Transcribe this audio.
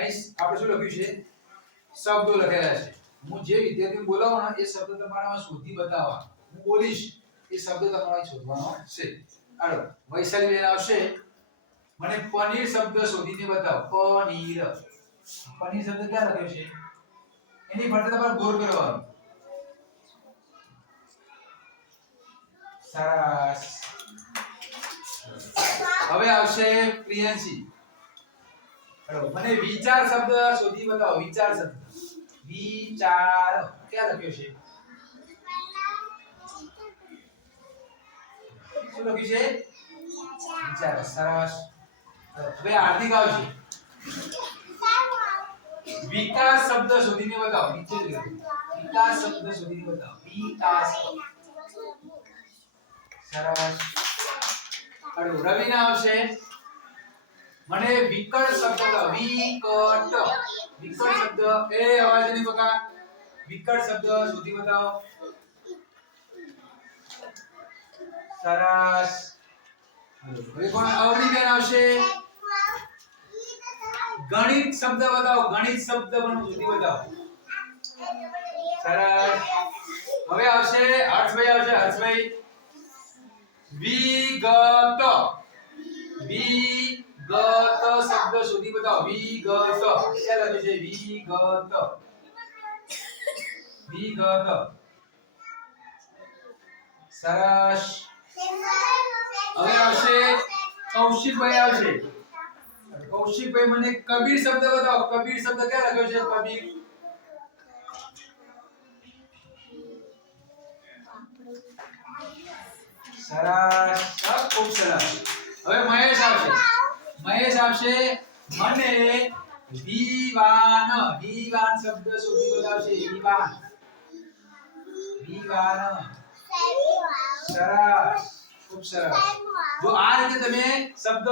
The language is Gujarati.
અહીં આપણે શું લખ્યું છે? શબ્દો લખેલા છે. હું જે વિદ્યાર્થી બોલાવું ને એ શબ્દ તમારામાં શોધી બતાવવા હું બોલીશ, એ શબ્દ તમારે શોધવાનો છે. હાલો, વૈશાલી બેન આવશે. મને પનીર શબ્દ શોધીને બતાવો. પનીર. પનીર શબ્દ ક્યાં લખ્યો છે? એની ફરતે તમારે ગોર કરવાનો. હવે આવશે પ્રિયંશી. મને વિચાર શબ્દ શોધી બતાવો, વિચાર શબ્દ. વિચાર. ક્યાં લખ્યો છે? શું લખ્યું છે? વિચાર. સરસ. હવે હાર્દિક આવશે. વિકાસ શબ્દ શોધીને બતાવો. નીચે વિકાસ શબ્દ શોધીને બતાવો. વિકાસ સરસ. હાલો રવિના આવશે. મને વિકટ શબ્દ, વિકટ. વિકટ શબ્દ. એ અવાજ નહીં બકા વિકટ શબ્દ સુધી બતાવો. સરસ. હવે કોણ અવની બેન આવશે? ગણિત શબ્દ બતાવો, ગણિત શબ્દ મને સુધી બતાવો. સરસ. હવે આવશે હર્ષભાઈ આવશે હર્ષભાઈ. વિગત. વિગત શબ્દ શોધી બતાવો. વિગત. ક્યાં લખ્યું છે વિગત. વિગત. સરસ. હવે આવશે કૌશિકભાઈ આવશે. કૌશિકભાઈ, મને કબીર શબ્દ બતાવો. કબીર શબ્દ ક્યાં લખ્યો છે? કબીર. સરસ. સર ખૂબ સરસ. હવે મહેશ આવશે. મહેશ આવશે મને દીવાન દીવાન શબ્દ સુધી બતાવશે દીવાન. દીવાન. સરસ. ખૂબ સરસ. જો આ રીતે તમે શબ્દ